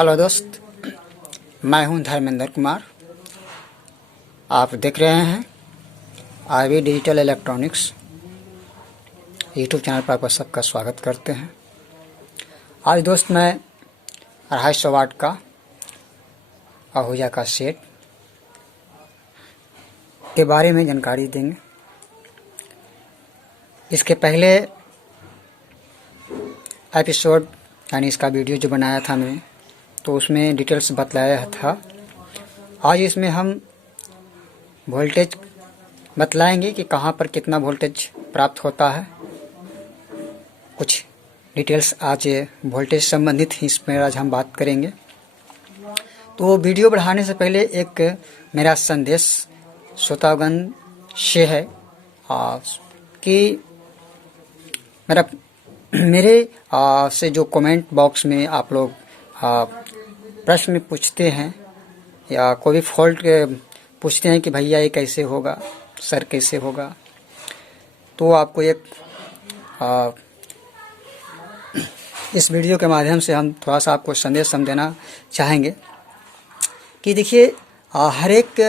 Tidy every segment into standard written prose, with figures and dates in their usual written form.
Hello दोस्त, मैं हूं धर्मेंद्र कुमार। आप देख रहे हैं RV digital electronics YouTube channel पर। आपका सबका स्वागत करते हैं। आज दोस्त मैं 250 वाट का आहूजा का सेट के बारे में जानकारी देंगे। इसके पहले एपिसोड यानी इसका वीडियो जो बनाया था मैंने, तो उसमें डिटेल्स बतलाया था। आज इसमें हम वोल्टेज बतलाएंगे कि कहाँ पर कितना वोल्टेज प्राप्त होता है। कुछ डिटेल्स आज वोल्टेज संबंधित ही इसमें आज हम बात करेंगे। तो वीडियो बढ़ाने से पहले एक मेरा संदेश श्रोतागण से है कि मेरे से जो कमेंट बॉक्स में आप लोग प्रश्न पूछते हैं या कोई भी फॉल्ट पूछते हैं कि भैया ये कैसे होगा, सर कैसे होगा, तो आपको एक इस वीडियो के माध्यम से हम थोड़ा सा आपको संदेश हम देना चाहेंगे कि देखिए, हर एक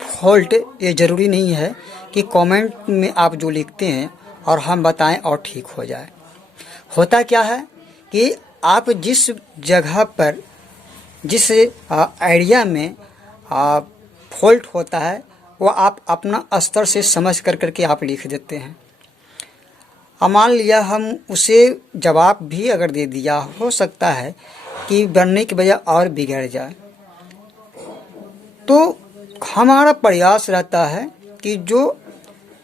फॉल्ट ये ज़रूरी नहीं है कि कमेंट में आप जो लिखते हैं और हम बताएं और ठीक हो जाए। होता क्या है कि आप जिस जगह पर, जिस एरिया में फॉल्ट होता है, वो आप अपना स्तर से समझ करके आप लिख देते हैं। मान लिया हम उसे जवाब भी अगर दे दिया, हो सकता है कि बनने की बजाय और बिगड़ जाए। तो हमारा प्रयास रहता है कि जो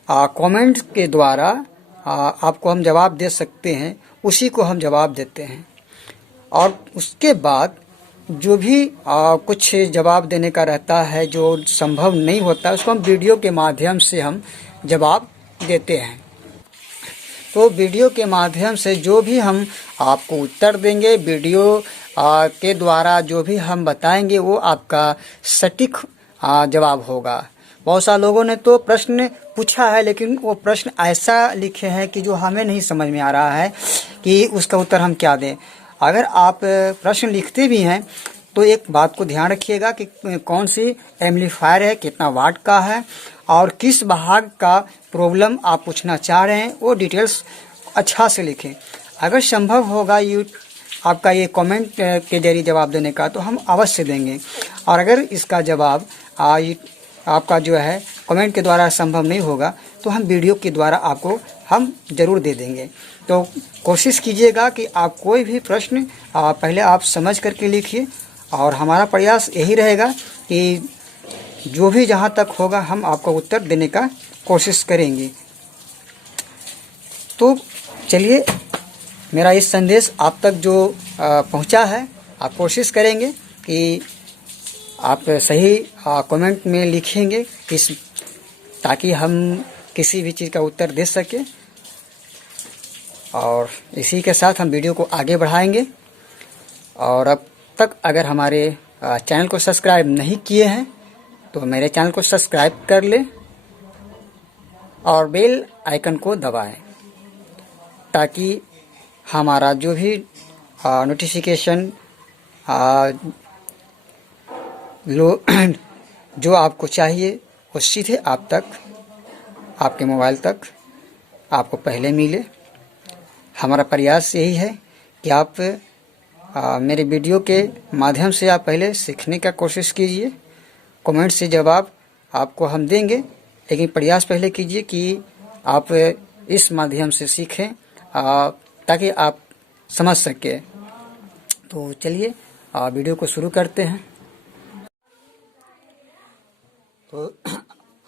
कमेंट के द्वारा आपको हम जवाब दे सकते हैं, उसी को हम जवाब देते हैं। और उसके बाद जो भी कुछ जवाब देने का रहता है, जो संभव नहीं होता, उसको हम वीडियो के माध्यम से हम जवाब देते हैं। तो वीडियो के माध्यम से जो भी हम आपको उत्तर देंगे, वीडियो के द्वारा जो भी हम बताएंगे, वो आपका सटीक जवाब होगा। बहुत सारे लोगों ने तो प्रश्न पूछा है, लेकिन वो प्रश्न ऐसा लिखे हैं कि जो हमें नहीं समझ में आ रहा है कि उसका उत्तर हम क्या दें। अगर आप प्रश्न लिखते भी हैं तो एक बात को ध्यान रखिएगा कि कौन सी एम्पलीफायर है, कितना वाट का है और किस भाग का प्रॉब्लम आप पूछना चाह रहे हैं, वो डिटेल्स अच्छा से लिखें। अगर संभव होगा आपका ये कमेंट के जरिए जवाब देने का, तो हम अवश्य देंगे। और अगर इसका जवाब आपका जो है कमेंट के द्वारा संभव नहीं होगा, तो हम वीडियो के द्वारा आपको हम ज़रूर दे देंगे। तो कोशिश कीजिएगा कि आप कोई भी प्रश्न पहले आप समझ करके लिखिए, और हमारा प्रयास यही रहेगा कि जो भी जहाँ तक होगा हम आपको उत्तर देने का कोशिश करेंगे। तो चलिए, मेरा इस संदेश आप तक जो पहुँचा है, आप कोशिश करेंगे कि आप सही कमेंट में लिखेंगे ताकि हम किसी भी चीज़ का उत्तर दे सकें। और इसी के साथ हम वीडियो को आगे बढ़ाएंगे। और अब तक अगर हमारे चैनल को सब्सक्राइब नहीं किए हैं तो मेरे चैनल को सब्सक्राइब कर लें और बेल आइकन को दबाएं, ताकि हमारा जो भी नोटिफिकेशन जो आपको चाहिए वो सीधे आप तक, आपके मोबाइल तक आपको पहले मिले। हमारा प्रयास यही है कि आप मेरे वीडियो के माध्यम से आप पहले सीखने का कोशिश कीजिए। कमेंट से जवाब आपको हम देंगे, लेकिन प्रयास पहले कीजिए कि आप इस माध्यम से सीखें ताकि आप समझ सकें। तो चलिए वीडियो को शुरू करते हैं। तो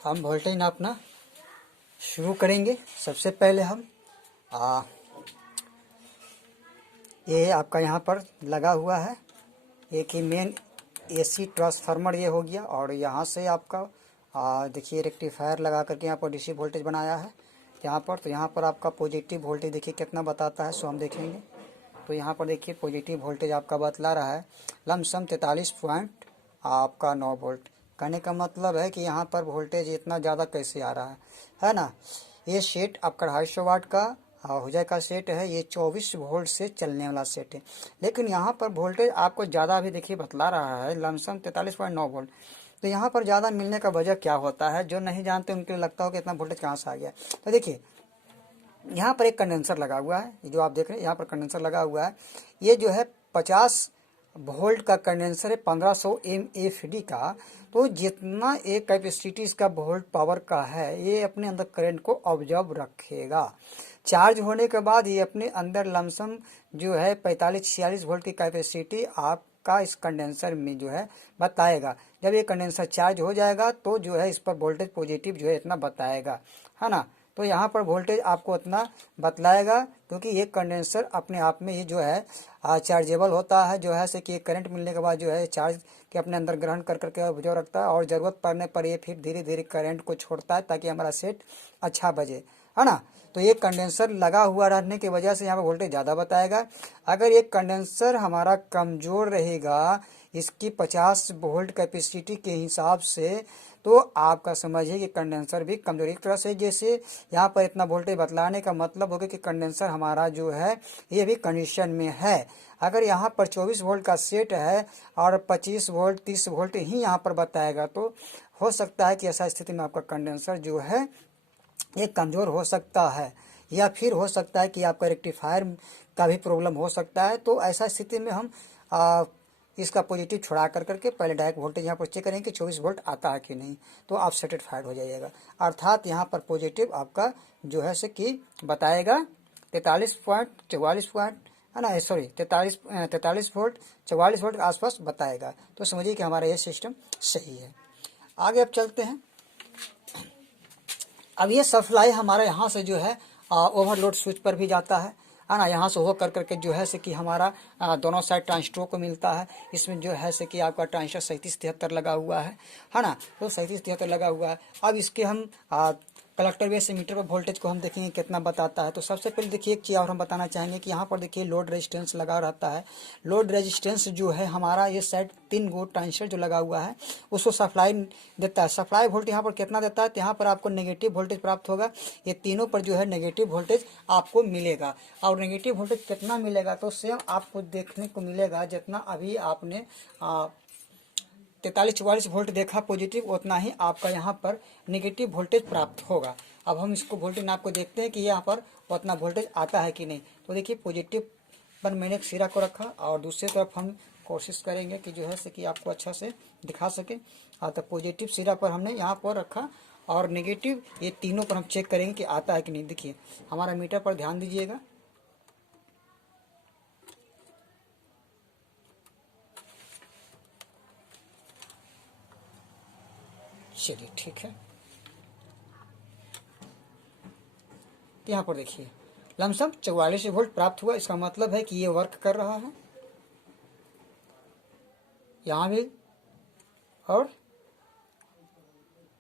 हम वोल्टेज नापना शुरू करेंगे। सबसे पहले हम ये आपका यहाँ पर लगा हुआ है एक ही मेन एसी ट्रांसफार्मर, ये हो गया। और यहाँ से आपका देखिए रेक्टिफायर लगा करके यहाँ पर डीसी वोल्टेज बनाया है यहाँ पर। तो यहाँ पर आपका पॉजिटिव वोल्टेज देखिए कितना बताता है, सो हम देखेंगे। तो यहाँ पर देखिए पॉजिटिव वोल्टेज आपका बतला रहा है लमसम 43.9 वोल्ट। कहने का मतलब है कि यहाँ पर वोल्टेज इतना ज़्यादा कैसे आ रहा है ना। ये सेट आपका 250 वाट का हुजाई का सेट है, ये 24 वोल्ट से चलने वाला सेट है। लेकिन यहाँ पर वोल्टेज आपको ज़्यादा भी देखिए बतला रहा है, लमसम 43.9 वोल्ट। तो यहाँ पर ज़्यादा मिलने का वजह क्या होता है, जो नहीं जानते उनके लिए लगता हो कि इतना वोल्टेज कहाँ से आ गया। तो देखिए यहाँ पर एक कंडेंसर लगा हुआ है, ये जो आप देख रहे हैं यहाँ पर कंडेंसर लगा हुआ है। ये जो है 50 वोल्ट का कंडेंसर है, 1500 MFD का। तो जितना एक कैपेसिटी इसका वोल्ट पावर का है, ये अपने अंदर करंट को ऑब्जर्व रखेगा। चार्ज होने के बाद ये अपने अंदर लमसम जो है 45-46 वोल्ट की कैपेसिटी आपका इस कंडेंसर में जो है बताएगा। जब ये कंडेंसर चार्ज हो जाएगा तो जो है इस पर वोल्टेज पॉजिटिव जो है इतना बताएगा, है ना। तो यहाँ पर वोल्टेज आपको उतना बतलाएगा, क्योंकि ये कंडेंसर अपने आप में ही जो है चार्जेबल होता है, जो है से कि करंट मिलने के बाद जो है चार्ज के अपने अंदर ग्रहण कर करके ऑब्जर्व रखता है, और ज़रूरत पड़ने पर ये फिर धीरे धीरे करंट को छोड़ता है ताकि हमारा सेट अच्छा बजे, है ना। तो ये कंडेंसर लगा हुआ रहने की वजह से यहाँ पर वोल्टेज ज़्यादा बताएगा। अगर ये कंडेंसर हमारा कमज़ोर रहेगा इसकी 50 वोल्ट कैपेसिटी के हिसाब से, तो आपका समझिए कि कंडेंसर भी कमजोर। एक तरह से जैसे यहाँ पर इतना वोल्टेज बतलाने का मतलब होगा कि कंडेंसर हमारा जो है ये भी कंडीशन में है। अगर यहाँ पर 24 वोल्ट का सेट है और 25 वोल्ट 30 वोल्ट ही यहाँ पर बताएगा, तो हो सकता है कि ऐसा स्थिति में आपका कंडेंसर जो है ये कमज़ोर हो सकता है, या फिर हो सकता है कि आपका रेक्टिफायर का भी प्रॉब्लम हो सकता है। तो ऐसा स्थिति में हम इसका पॉजिटिव छुड़ा कर करके पहले डायरेक्ट वोल्टेज यहाँ पर चेक करेंगे कि 24 वोल्ट आता है कि नहीं, तो आप सेटिस्फाइड हो जाइएगा। अर्थात यहाँ पर पॉजिटिव आपका जो है से कि बताएगा 43.44 पॉइंट, है ना, सॉरी 43 वोल्ट 44 वोल्ट के आसपास बताएगा। तो समझिए कि हमारा ये सिस्टम सही है। आगे अब चलते हैं। अब ये सप्लाई हमारा यहाँ से जो है ओवरलोड स्विच पर भी जाता है ना। यहाँ से हो कर करके जो है से कि हमारा दोनों साइड ट्रांजिस्टर को मिलता है। इसमें जो है से कि आपका ट्रांजिस्टर 3773 लगा हुआ है ना। तो 3773 लगा हुआ है। अब इसके हम कलेक्टर बेस मीटर पर वोल्टेज को हम देखेंगे कितना बताता है। तो सबसे पहले देखिए एक चीज़ और हम बताना चाहेंगे कि यहाँ पर देखिए लोड रेजिस्टेंस लगा रहता है। लोड रेजिस्टेंस जो है हमारा ये साइड 3 गो ट्रांजिस्टर जो लगा हुआ है उसको सप्लाई देता है। सप्लाई वोल्टेज यहाँ पर कितना देता है, तो यहाँ पर आपको नेगेटिव वोल्टेज प्राप्त होगा। ये तीनों पर जो है नेगेटिव वोल्टेज आपको मिलेगा। और नेगेटिव वोल्टेज कितना मिलेगा, तो सेम आपको देखने को मिलेगा जितना अभी आपने 43-44 वोल्ट देखा पॉजिटिव, उतना ही आपका यहाँ पर नेगेटिव वोल्टेज प्राप्त होगा। अब हम इसको वोल्टेज नाप को देखते हैं कि यहाँ पर उतना वोल्टेज आता है कि नहीं। तो देखिए पॉजिटिव पर मैंने एक सिरा को रखा और दूसरी तरफ हम कोशिश करेंगे कि जो है से कि आपको अच्छा से दिखा सके। तो पॉजिटिव सिरा पर हमने यहाँ पर रखा और नेगेटिव ये तीनों पर हम चेक करेंगे कि आता है कि नहीं। देखिए हमारा मीटर पर ध्यान दीजिएगा। चलिए ठीक है, यहाँ पर देखिए लमसम 44 वोल्ट प्राप्त हुआ। इसका मतलब है कि ये वर्क कर रहा है यहाँ भी और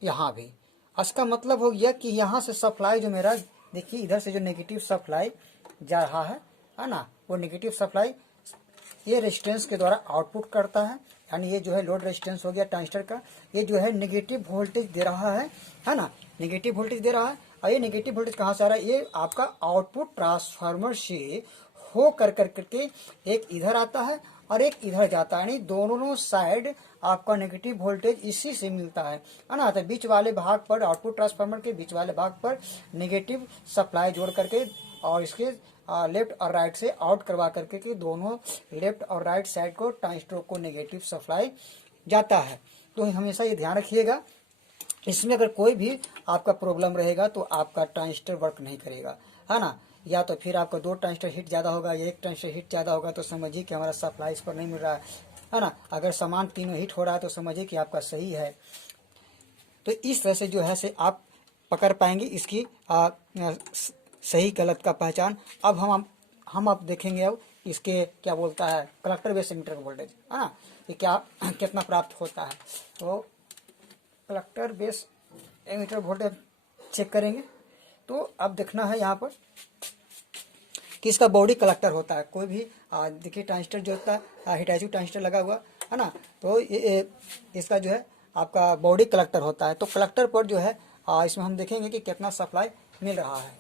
यहाँ भी। इसका मतलब हो गया कि यहाँ से सप्लाई जो मेरा देखिए इधर से जो नेगेटिव सप्लाई जा रहा है ना, वो नेगेटिव सप्लाई ये रेजिस्टेंस के द्वारा आउटपुट करता है। यानी ये जो है लोड रेजिस्टेंस हो गया ट्रांजिस्टर का, ये जो है नेगेटिव वोल्टेज दे रहा है ना, नेगेटिव वोल्टेज दे रहा है। और ये नेगेटिव वोल्टेज कहाँ से आ रहा है, ये आपका आउटपुट ट्रांसफार्मर से हो कर करके एक इधर आता है और एक इधर जाता है। यानी दोनों साइड आपका नेगेटिव वोल्टेज इसी से मिलता है ना। तो बीच वाले भाग पर आउटपुट ट्रांसफार्मर के बीच वाले भाग पर नेगेटिव सप्लाई जोड़ करके और इसके लेफ्ट और राइट से आउट करवा करके कि दोनों लेफ्ट और राइट साइड को ट्रांजिस्टर को नेगेटिव सप्लाई जाता है। तो हमेशा ये ध्यान रखिएगा, इसमें अगर कोई भी आपका प्रॉब्लम रहेगा तो आपका ट्रांजिस्टर वर्क नहीं करेगा, है ना। या तो फिर आपका 2 ट्रांजिस्टर हीट ज़्यादा होगा या 1 ट्रांजिस्टर हीट ज़्यादा होगा, तो समझिए कि हमारा सप्लाई इस पर नहीं मिल रहा है ना। अगर समान तीनों हीट हो रहा है तो समझिए कि आपका सही है। तो इस तरह से जो है से आप पकड़ पाएंगे इसकी सही गलत का पहचान। अब हम अब देखेंगे अब इसके क्या बोलता है कलेक्टर बेस मीटर का वोल्टेज, है ना, ये क्या कितना प्राप्त होता है। तो collector base emitter voltage check करेंगे। तो अब देखना है यहाँ पर कि इसका बॉडी कलेक्टर होता है। कोई भी देखिए ट्रांजिस्टर जो होता है हिटैची ट्रांजिस्टर लगा हुआ है ना, तो इसका जो है आपका बॉडी कलेक्टर होता है। तो कलेक्टर पर जो है इसमें हम देखेंगे कि कितना सप्लाई मिल रहा है।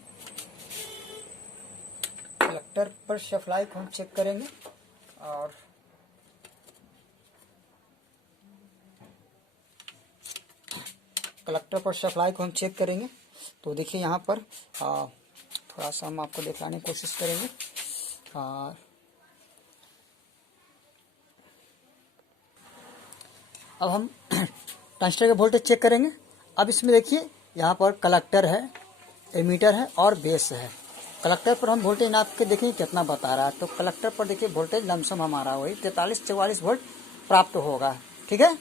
कलेक्टर पर सप्लाई को हम चेक करेंगे और कलेक्टर पर सप्लाई को हम चेक करेंगे। तो देखिए यहाँ पर थोड़ा सा हम आपको दिखाने की कोशिश करेंगे। अब हम ट्रांजिस्टर का वोल्टेज चेक करेंगे। अब इसमें देखिए यहाँ पर कलेक्टर है, एमीटर है और बेस है। कलेक्टर पर हम वोल्टेज नाप के देखेंगे कितना बता रहा है। तो कलेक्टर पर देखिए वोल्टेज लमसम हमारा वही 43-44 वोल्ट प्राप्त होगा, ठीक है।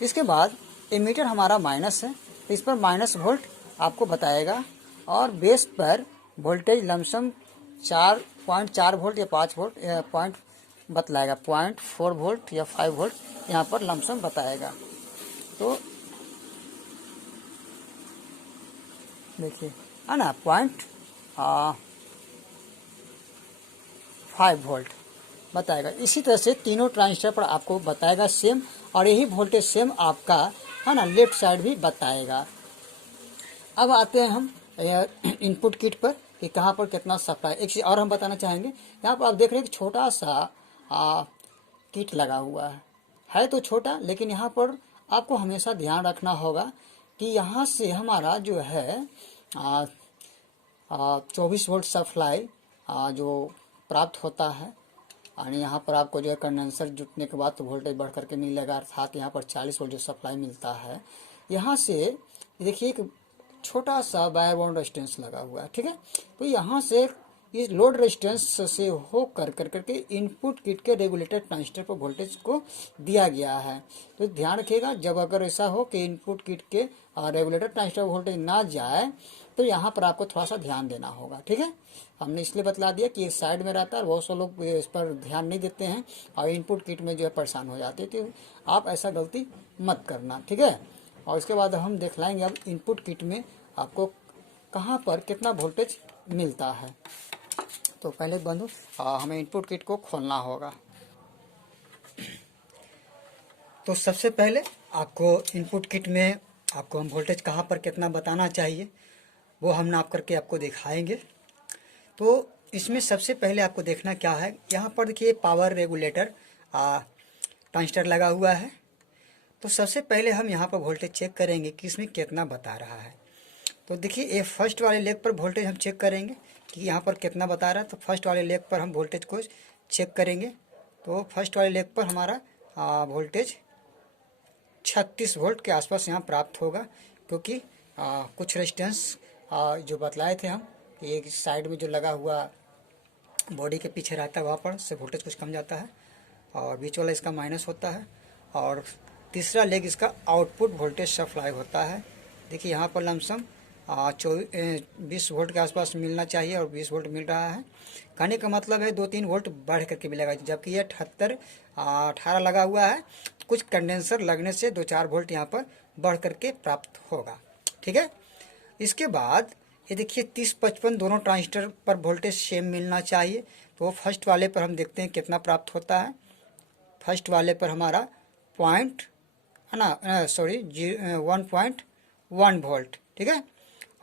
इसके बाद एमीटर हमारा माइनस है, तो इस पर माइनस वोल्ट आपको बताएगा और बेस पर वोल्टेज लमसम 4.4 वोल्ट या 5 वोल्ट पॉइंट बतलाएगा, 0.4 वोल्ट या 5 वोल्ट यहाँ पर लमसम बताएगा। तो देखिए है ना 0.5 वोल्ट बताएगा। इसी तरह से तीनों ट्रांजिस्टर पर आपको बताएगा सेम, और यही वोल्टेज सेम आपका है ना लेफ्ट साइड भी बताएगा। अब आते हैं हम इनपुट किट पर कि कहाँ पर कितना सप्लाई। एक चीज़ और हम बताना चाहेंगे, यहाँ पर आप देख रहे हैं कि छोटा सा किट लगा हुआ है तो छोटा, लेकिन यहाँ पर आपको हमेशा ध्यान रखना होगा कि यहाँ से हमारा जो है 24 वोल्ट सप्लाई जो प्राप्त होता है, और यहाँ पर आपको जो है कंडेंसर जुटने के बाद तो वोल्टेज बढ़ करके मिलेगा, अर्थात यहाँ पर 40 वोल्ट जो सप्लाई मिलता है। यहाँ से देखिए एक छोटा सा वायर बाउंड रेजिस्टेंस लगा हुआ है, ठीक है। तो यहाँ से इस लोड रेजिस्टेंस से हो कर करके इनपुट किट के रेगुलेटर ट्रांजिस्टर पर वोल्टेज को दिया गया है। तो ध्यान रखिएगा, जब अगर ऐसा हो कि इनपुट किट के रेगुलेटर ट्रांजिस्टर वोल्टेज ना जाए तो यहाँ पर आपको थोड़ा सा ध्यान देना होगा, ठीक है। हमने इसलिए बतला दिया कि इस साइड में रहता है, बहुत से लोग इस पर ध्यान नहीं देते हैं और इनपुट किट में जो है परेशान हो जाते हैं। तो आप ऐसा गलती मत करना, ठीक है। और इसके बाद हम दिखलाएंगे अब इनपुट किट में आपको कहाँ पर कितना वोल्टेज मिलता है। तो पहले बंधु हमें इनपुट किट को खोलना होगा। तो सबसे पहले आपको इनपुट किट में आपको हम वोल्टेज कहाँ पर कितना बताना चाहिए वो हम नाप करके आपको दिखाएंगे। तो इसमें सबसे पहले आपको देखना क्या है, यहाँ पर देखिए पावर रेगुलेटर ट्रांजिस्टर लगा हुआ है। तो सबसे पहले हम यहाँ पर वोल्टेज चेक करेंगे कि इसमें कितना बता रहा है। तो देखिए ये फर्स्ट वाले लेग पर वोल्टेज हम चेक करेंगे कि यहाँ पर कितना बता रहा है। तो फर्स्ट वाले लेग पर हम वोल्टेज को चेक करेंगे। तो फर्स्ट वाले लेग पर हमारा वोल्टेज 36 वोल्ट के आसपास यहाँ प्राप्त होगा, क्योंकि कुछ रेजिस्टेंस जो बतलाए थे हम, एक साइड में जो लगा हुआ बॉडी के पीछे रहता है वहाँ पर से वोल्टेज कुछ कम जाता है और बीच वाला इसका माइनस होता है, और तीसरा लेग इसका आउटपुट वोल्टेज सप्लाई होता है। देखिए यहाँ पर लमसम 20 वोल्ट के आसपास मिलना चाहिए और 20 वोल्ट मिल रहा है। कहने का मतलब है 2-3 वोल्ट बढ़ करके मिलेगा, जबकि ये 18 लगा हुआ है। कुछ कंडेंसर लगने से 2-4 वोल्ट यहाँ पर बढ़ करके प्राप्त होगा, ठीक है। इसके बाद ये देखिए 30-55 दोनों ट्रांजिस्टर पर वोल्टेज सेम मिलना चाहिए। तो फर्स्ट वाले पर हम देखते हैं कितना प्राप्त होता है। फर्स्ट वाले पर हमारा 1.1 वोल्ट, ठीक है।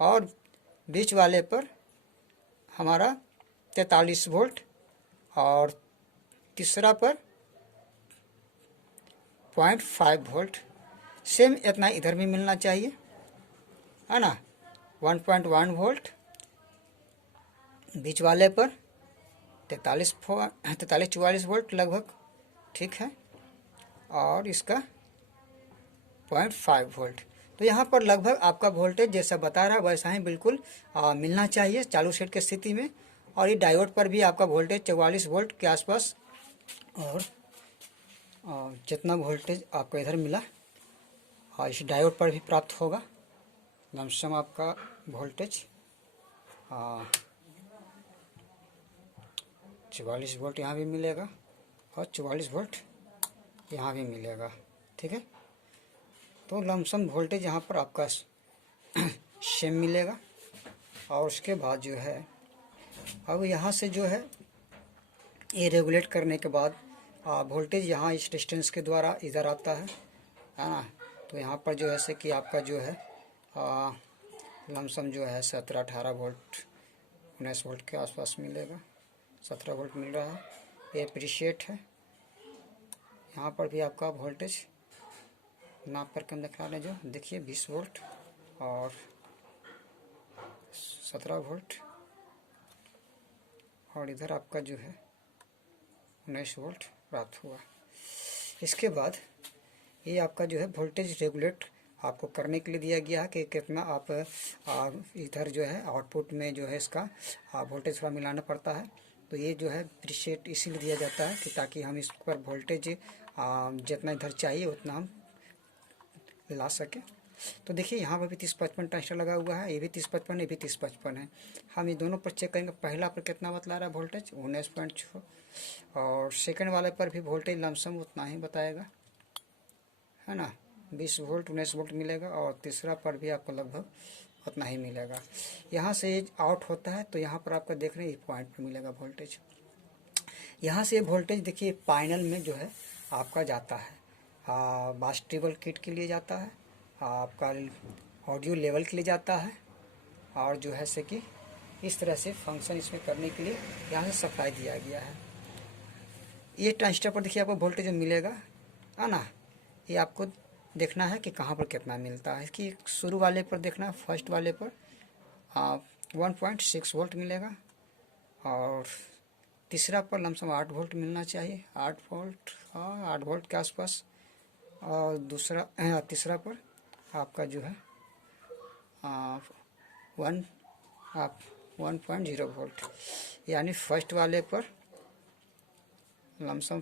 और बीच वाले पर हमारा 43 वोल्ट और तीसरा पर 0.5 वोल्ट। सेम इतना इधर भी मिलना चाहिए, है ना। 1.1 वोल्ट बीच वाले पर 43-44 वोल्ट लगभग, ठीक है। और इसका 0.5 वोल्ट। तो यहाँ पर लगभग आपका वोल्टेज जैसा बता रहा है वैसा ही बिल्कुल मिलना चाहिए चालू सेट की स्थिति में। और ये डायोड पर भी आपका वोल्टेज 44 वोल्ट के आसपास, और जितना वोल्टेज आपको इधर मिला और इस डायोड पर भी प्राप्त होगा। लमसम आपका वोल्टेज 44 वोल्ट यहाँ भी मिलेगा और 44 वोल्ट यहाँ भी मिलेगा, ठीक है। तो लमसम वोल्टेज यहाँ पर आपका सेम मिलेगा। और उसके बाद जो है अब यहाँ से जो है ये रेगुलेट करने के बाद वोल्टेज यहाँ इस डिस्टेंस के द्वारा इधर आता है ना। तो यहाँ पर जो है से कि आपका जो है लमसम जो है 17-18 वोल्ट 19 वोल्ट के आसपास मिलेगा। 17 वोल्ट मिल रहा है। ये प्रीसेट है। यहाँ पर भी आपका वोल्टेज नाप करके हम दिखा रहे हैं, जो देखिए 20 वोल्ट और 17 वोल्ट, और इधर आपका जो है 19 वोल्ट प्राप्त हुआ। इसके बाद ये आपका जो है वोल्टेज रेगुलेट आपको करने के लिए दिया गया है कि कितना आप इधर जो है आउटपुट में जो है इसका वोल्टेज थोड़ा मिलाना पड़ता है। तो ये जो है प्रीसेट इसीलिए दिया जाता है कि ताकि हम इस पर वोल्टेज जितना इधर चाहिए उतना हम ला सकें। तो देखिए यहाँ पर भी 30-55 ट्रांजिस्टर लगा हुआ है, ये भी 30-55, ये भी 30-55 है। हम ये दोनों पर चेक करेंगे। पहला पर कितना बतला रहा है वोल्टेज 19.6, और सेकंड वाले पर भी वोल्टेज लमसम उतना ही बताएगा, है ना, 20 वोल्ट 19 वोल्ट मिलेगा, और तीसरा पर भी आपको लगभग उतना ही मिलेगा। यहाँ से आउट होता है तो यहाँ पर आपका देख रहे हैं पॉइंट पर मिलेगा वोल्टेज। यहाँ से वोल्टेज देखिए पैनल में जो है आपका जाता है, बास टेबल किट के लिए जाता है, आपका ऑडियो लेवल के लिए जाता है, और जो है से कि इस तरह से फंक्शन इसमें करने के लिए यहाँ से सप्लाई दिया गया है। ये ट्रांजिस्टर पर देखिए आपको वोल्टेज मिलेगा, है ना। ये आपको देखना है कि कहाँ पर कितना मिलता है। इसकी शुरू वाले पर देखना है, फर्स्ट वाले पर 1.6 वोल्ट मिलेगा, और तीसरा पर लमसम 8 वोल्ट मिलना चाहिए, 8 वोल्ट, 8 वोल्ट के आसपास, और तीसरा पर आपका जो है 1.0 वोल्ट, यानी फर्स्ट वाले पर लमसम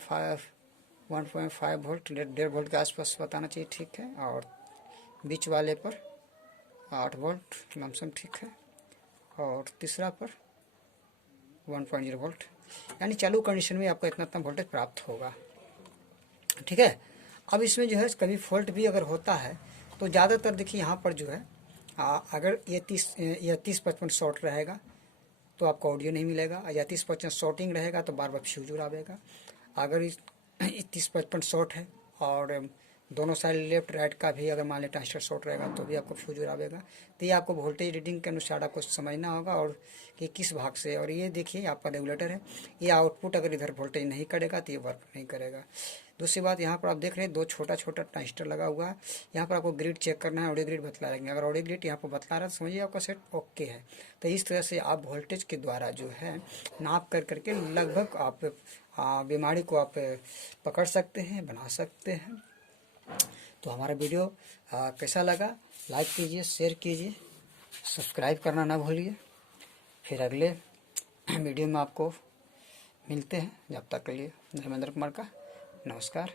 1.5 वोल्ट, 1.5 वोल्ट के आसपास बताना चाहिए, ठीक है। और बीच वाले पर 8 वोल्ट लमसम, ठीक है, और तीसरा पर 1.0 वोल्ट, यानी चालू कंडीशन में आपको इतना वोल्टेज प्राप्त होगा, ठीक है। अब इसमें जो है कभी फॉल्ट भी अगर होता है तो ज़्यादातर देखिए यहाँ पर जो है अगर ये 30-55 शॉर्ट रहेगा तो आपको ऑडियो नहीं मिलेगा, या 30-55 शॉर्टिंग रहेगा तो बार बार फ्यूज उड़ावेगा। अगर 30-55 शॉर्ट है और दोनों साइड लेफ्ट राइट का भी अगर मान लें ट्रांजिस्टर शॉर्ट रहेगा तो भी आपको फ्यूज उड़ावेगा। तो ये आपको वोल्टेज रीडिंग के अनुसार आपको समझना होगा, और कि किस भाग से। और ये देखिए आपका रेगुलेटर है, ये आउटपुट अगर इधर वोल्टेज नहीं करेगा तो ये वर्क नहीं करेगा। दूसरी बात, यहाँ पर आप देख रहे हैं 2 छोटा छोटा ट्रांजिस्टर लगा हुआ है। यहाँ पर आपको ग्रिड चेक करना है, ऑडियो ग्रिड बतला लेंगे। अगर ऑडियो ग्रिड यहाँ पर बतला रहा है तो समझिए आपका सेट ओके है। तो इस तरह से आप वोल्टेज के द्वारा जो है नाप कर करके लगभग आप बीमारी को आप पकड़ सकते हैं, बना सकते हैं। तो हमारा वीडियो कैसा लगा, लाइक कीजिए, शेयर कीजिए, सब्सक्राइब करना ना भूलिए। फिर अगले वीडियो में आपको मिलते हैं। जब तक के लिए धर्मेंद्र कुमार का नमस्कार।